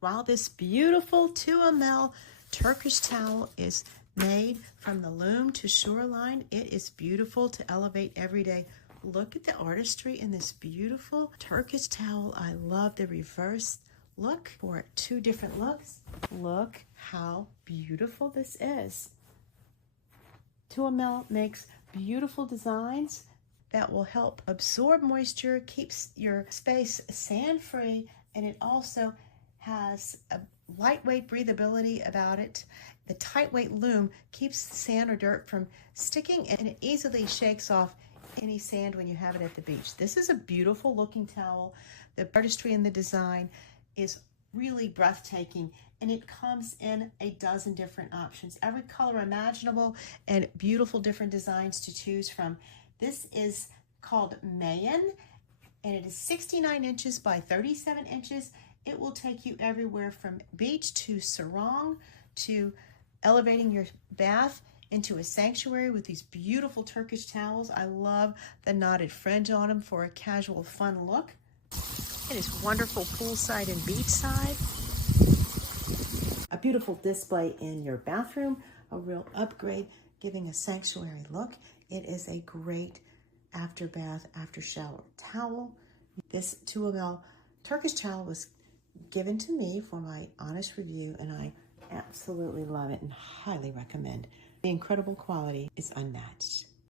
While this beautiful 2 ml Turkish towel is made from the loom to shoreline, it is beautiful to elevate every day. Look at the artistry in this beautiful Turkish towel. I love the reverse look for 2 different looks. Look how beautiful this is. 2ml makes beautiful designs that will help absorb moisture, keeps your space sand-free, and it also has a lightweight breathability about it. The tight weight loom keeps sand or dirt from sticking, and it easily shakes off any sand when you have it at the beach. This is a beautiful looking towel. The artistry in the design is really breathtaking, and it comes in a dozen different options, every color imaginable, and beautiful different designs to choose from. This is called Mayan, and it is 69 inches by 37 inches. It will take you everywhere from beach to sarong to elevating your bath into a sanctuary with these beautiful Turkish towels. I love the knotted fringe on them for a casual, fun look. It is wonderful poolside and beachside. A beautiful display in your bathroom, a real upgrade, giving a sanctuary look. It is a great after bath, after shower towel. This 2ml Turkish towel was given to me for my honest review, and I absolutely love it and highly recommend. The incredible quality is unmatched.